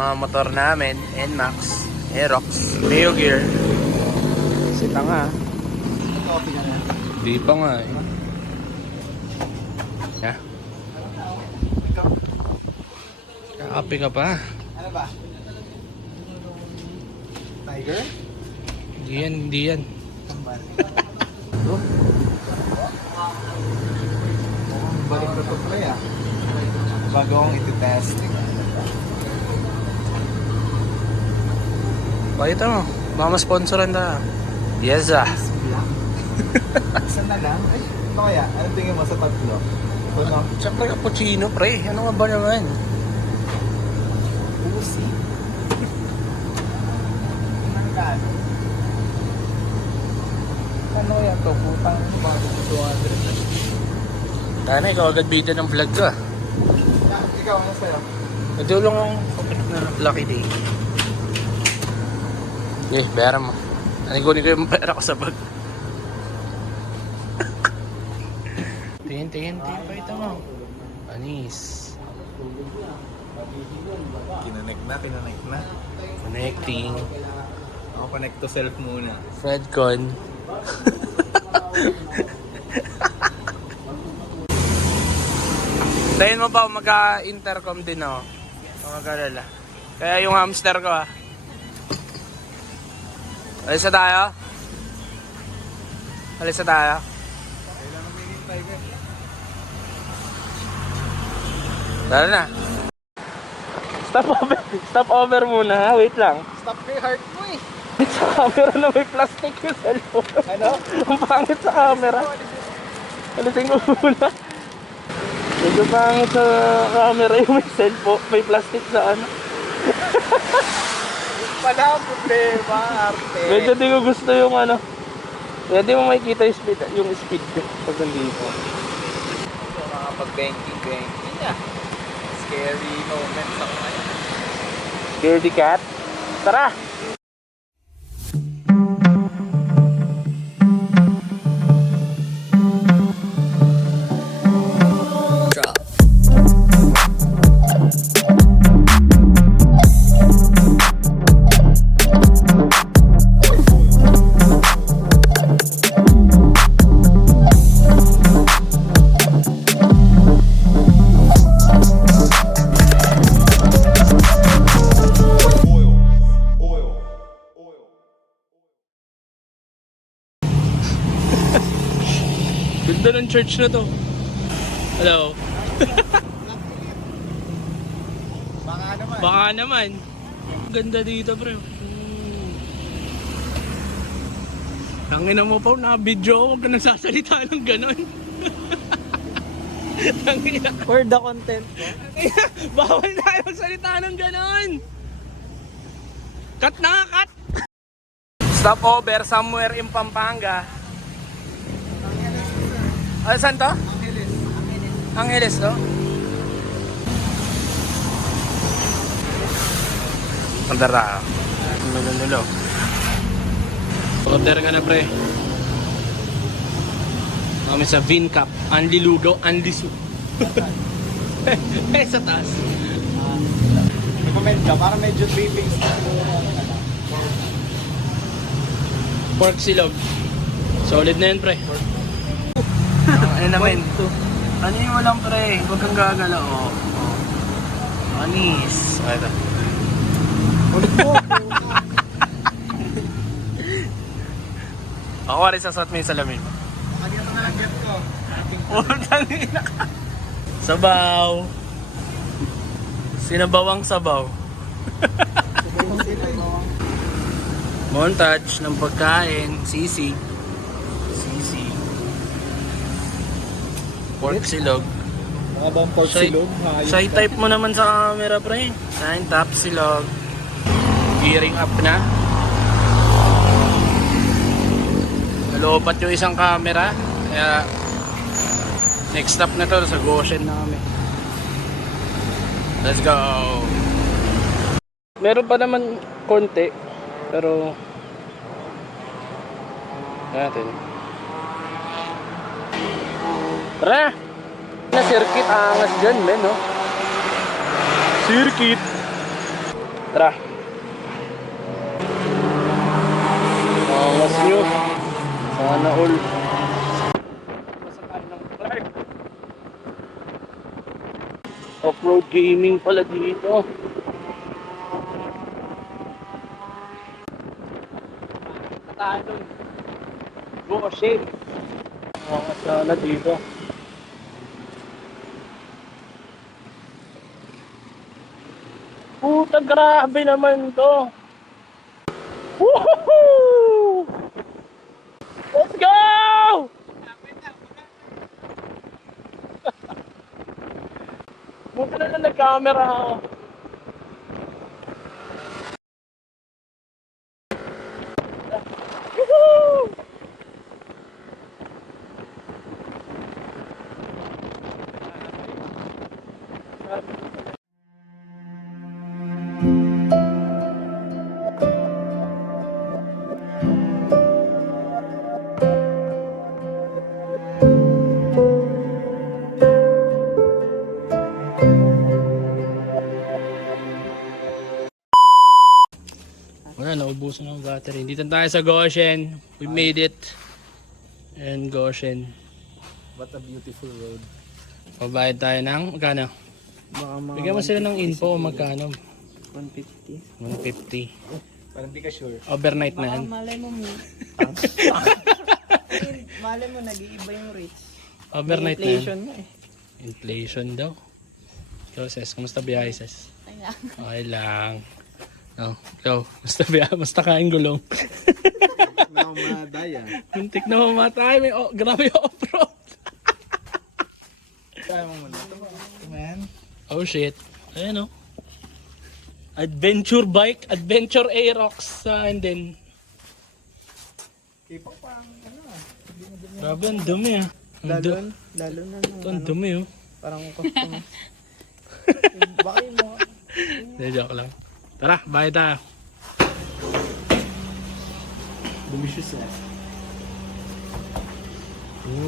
Mga motor namin, NMAX, Aerox, Neo Gear. Sita nga. Di pa nga eh. Yeah. Kakapi ka pa. Ano ba? Tiger? Hindi yan. Balik ko to play ah. Bago akong iti-test. Pakita mo. Baka ma-sponsoran na. Yes ah. Isa na lang? Ay, ito kaya? Ano tingin mo sa tatlo? Ito no? Siyempre cappuccino pre. Ano nga ba naman? Pusi? Nangkano? Ano kaya ito? Putang bago 200. Tana, ikaw agad bida ng vlog ko ah. Ikaw, ano sa'yo? Nadulong akong kapit na Lucky Day. Eh, pera mo. Kunin ko yung pera ko sa bag. Tingin. Pakita mo. Anis. Kinonect na. Connecting. Ako connect to self muna. Fredcon. Tayin mo ba magka-intercom din ako? Magagalala. Kaya yung hamster ko ah. Alis na tayo? Kailan namingin Tiger? Tara na. Stop over muna ha. Wait lang. Stop kay heart mo eh. Sa camera na may plastic yung cellphone. Ano? Ang pangit sa camera. Alisin ko muna. Medyo pangit sa camera yung may cellphone. May plastic sa ano. Wala ang problema, arte. Medyo di ko gusto yung ano. Kaya di mo makikita yung speed ko pag nandito. So, makapag-banking na. Scary moments ako ngayon. Scaredy cat. Tara! Ganda ng church na to. Hello. Baka naman. Ganda dito bro. Tangina mo pa, naka-video ako. Huwag ka nagsasalita ng ganon. Tangina. For the content ko. Bawal na magsalita ng ganon. Cut na, cut. Stop over somewhere in Pampanga. Ano saan to? Angeles to? Pandara. Manunulo. Order ka na pre. Kami sa Vincap. Anli Lugaw, Anli Soup. Eh sa taas. Recommend ka para medyo drippings na. Pork silog. Solid na yan pre. Ano naman? Ano yung walang pre? Huwag kang gagala. Oh. Anis. Ay, ito. Ako rin sasot mo yung salamin mo. Kanina sa nalagyan ko. Putang ina. Sabaw. Sinabawang sabaw. Montage ng pagkain, sisig. Sisig. Pork silog. Mga bang pork silog? Shy type mo naman sa camera, pre. Kain top silog. Gearing up na. Nalopat yung isang camera. Kaya next stop na to, sa Goshen na kami. Let's go! Meron pa naman konti, pero natin. Tara! Na circuit, angas dyan, men, no? Circuit! Tara! Angas nyo. Sana all. Masakay ng Clark. Off-road gaming pala dito. Tayo. Go, shit. Sana dito. Puta, grabe naman to. Woohoo! Let's go! Buti na lang nag-camera ako. Woohoo! Wala, naubusan ng battery. Dito tayo sa Goshen. We made it. And Goshen. What a beautiful road. Pabayad tayo ng magkano? Bigyan mo sila ng info magkano. 150. 150. Parang di ka sure. Overnight na yan. Malay mo mo. Malay mo, nag-iiba yung rates. Overnight na Inflation yan. mo eh. Inflation daw. Ikaw, Ses. Kumusta biyahe, Ses? Kaya. Okay lang. Oh, ikaw. Kumusta biyahe? Kumusta kain gulong? Na ako madaya. Muntik na mamatay. May grabe yung off-road. Kaya mo muna. Man. Oh shit. Ayan o. Adventure bike, adventure Aerox, and then K-pop pa ang ano ah. grabe ang dumi ah. Lalo na Ito ang dumi oh. parang customer. Baka yung mga... Hindi, joke lang. Tara, bayad tayo. Delicious eh.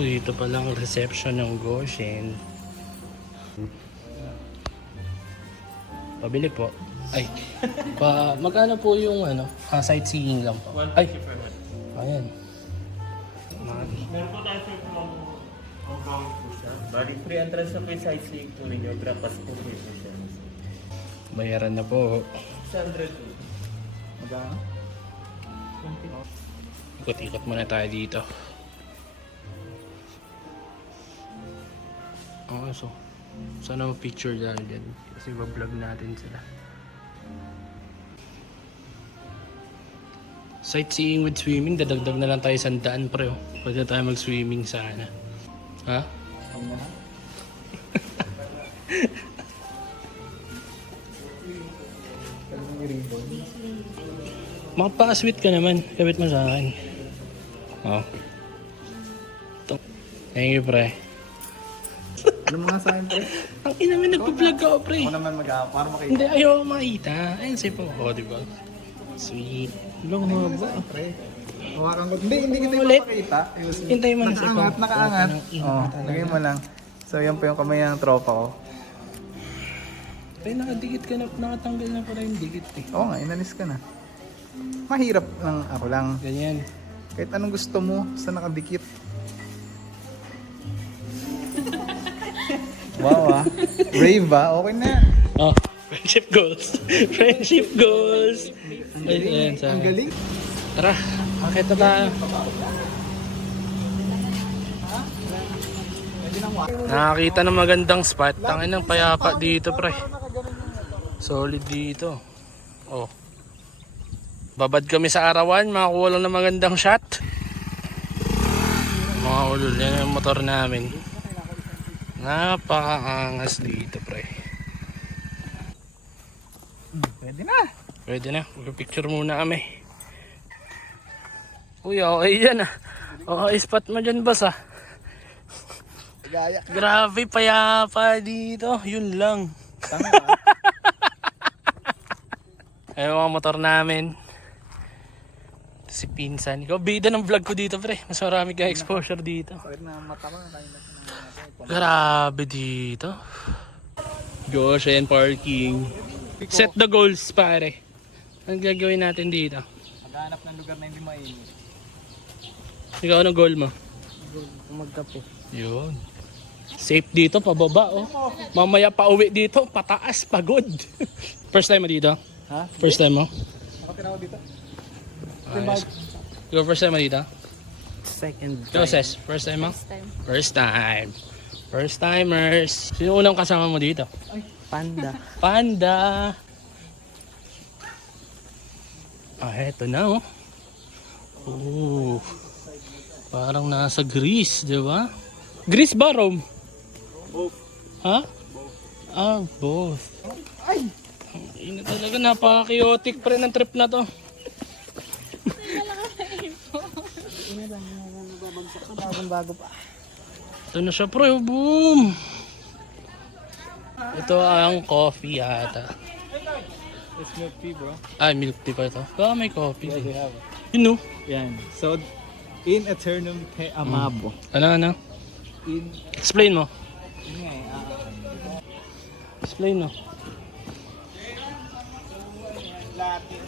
Dito pala ang reception ng Goshen. Pabili po. Ay, magkano po yung ano, sightseeing lang po? Ay, ayan. Meron po tayo sa Hong Kong po siya. Bali, free entrance na po yung sightseeing po ninyo. Breakfast po po siya. Bayaran na po. 600 po. Magkano? Ikot-ikot muna tayo dito. Okay, so sana mag-picture dyan kasi vlog natin sila. Sightseeing with swimming, dadagdag na lang tayo 100 pre. Pwede tayo mag-swimming sana. Ha? Ang na. Ang ribbon. Makapa-sweet ka naman. Kabit mo sa akin. Oh. Thank you, pre. Ano mga sa akin, pre? Ang ina mo, nagpa-vlog ka, pre. Ako naman para makita. Hindi, ayaw makita. Ayun, say po. Oh, diba? Sweet. Long haba. Pre. Hawakan ko. Hindi kita Ulit. makita. Hintay mo na si Nakaangat, Pao. nakaangat. Ina Oh, talaga. lagay mo lang. So, yan po yung kamay ng tropa ko. Pre, nakadikit ka na. Nakatanggal na pala yung dikit eh. Oo nga, inalis ka na. Mahirap lang ako lang. Ganyan. Kahit anong gusto mo, sa nakadikit. Wow ah. Brave ah. Okay na yan. Oh, friendship goals. Friendship goals. Ayun, Ang galing. Tara, akit na tayo. Nakakita ng magandang spot. Tangin ng payapa dito, pre. Solid dito. Oh. Babad kami sa arawan, makakuha lang ng magandang shot. Mga ulol, yan yung motor namin. Napakaangas dito, pre. Pwede na. Pwede na, picture muna kami. Uy, okay yan ah. Okay, spot mo dyan, boss ah. Gaya. Grabe, payapa dito. Yun lang. Tanga. Ayun mga motor namin. Si pinsan. Ikaw, bida ng vlog ko dito, pre. Mas marami ka exposure dito. Sakit na mata ko. Grabe dito. Gosh, ayan parking. Set the goals, pare. Anong gagawin natin dito? Maghanap ng lugar na hindi mainit. Ikaw, anong goal mo? Magkape. Yun. Safe dito, pababa oh. Mamaya pa uwi dito, pataas, pagod. First time mo dito? Ha? First time mo? Nakatira ko dito. Ayos. Ikaw, first time mo dito? Second Ikaw, time. Ses, first time mo? First time. First time. First timers. Sino unang kasama mo dito? Panda. Panda. Ah, eto na oh. Oh. Parang nasa Greece, di ba? Greece ba, Rome? Both. Ha? Ah, both. Ay! Ang ina talaga, napaka-chaotic pa rin ang trip na to. Bagong-bago pa. Ito na siya, pre. Boom! Ito ang coffee yata. It's milk tea, bro. Ah, milk tea pa ito. Ah, may coffee. Yeah, they have. You know? Yan. So, in eternum te amabo. Ano? In, Explain mo. yun nga eh. Explain mo. Latin.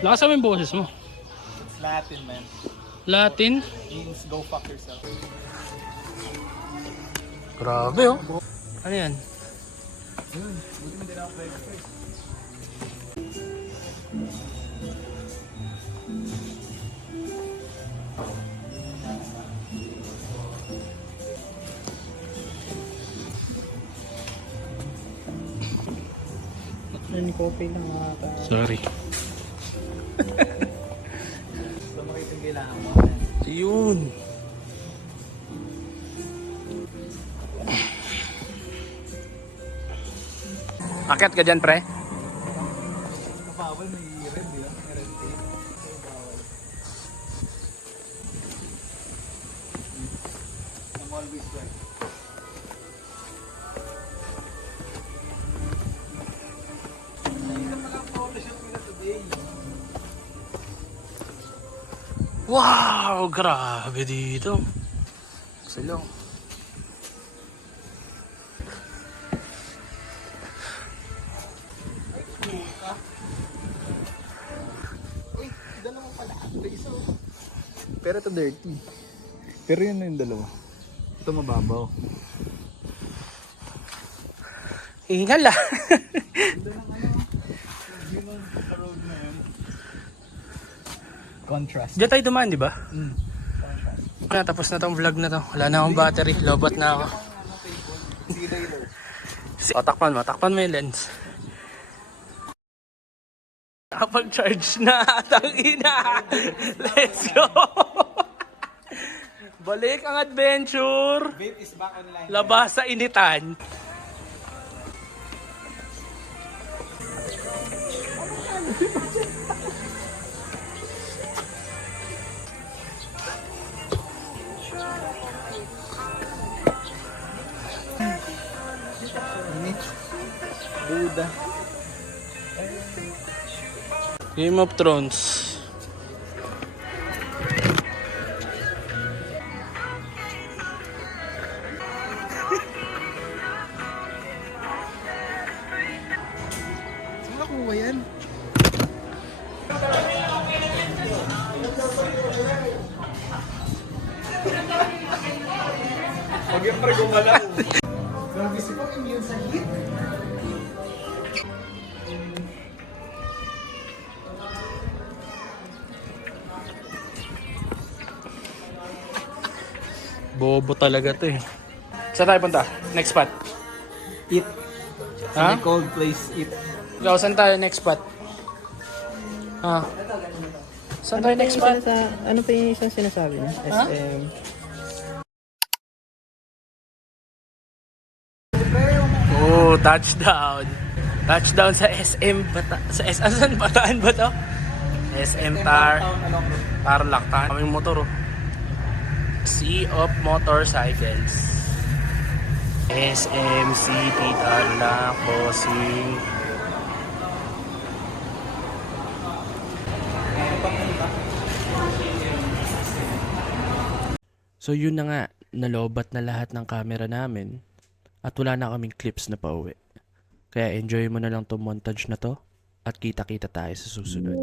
Lakasan mo yung boses mo. It's Latin, man. Latin? Means go fuck yourself. Grabe oh. Ano yan? Buti man din ako pwede first. Ano coffee lang ata. Sorry. So, makita yung kailangan mo. Yun. Akit ka dyan, pre? Kapawal, may red, di ba? May red tape. So, bawal. I'm always right. Ayun na mga photoshoot nila today. Wow! Grabe dito. Silong. Uy, dalawa pala. Isa. Pero ito dirty. Pero yun na yung dalawa. Ito mababaw. Hingal ah. Ito ng ano. Yun ang sa road na yun. Contrast. Diyan tayo dumaan, di ba? Contrast. Kaya tapos na tong vlog na to. Wala na akong battery. Lobot na ako. Zero. O, takpan mo yung lens. Nakapag-charge na. Tangina. Let's go. Balik ang adventure. Vape is back online. Labas sa initan. Buddha. Game of Thrones. Saan nakuha yan? Huwag yung pre gumalaw. Grabe si Pang immune sa heat. Bobo talaga to eh. Saan tayo punta? Next spot. Eat. Ha? Sa cold place it. Ikaw, saan tayo next spot? Ha? Saan tayo next spot? Ano pa yung isang sinasabi niya? SM. Oh, touchdown. Touchdown sa SM sa saan Bataan ba to? SM Tarlac. Kaming motor oh. Sea of motorcycles. SM City Tarlac bossing. So yun na nga, nalobat na lahat ng camera namin at wala na kaming clips na pauwi. Kaya enjoy mo na lang tong montage na to at kita-kita tayo sa susunod.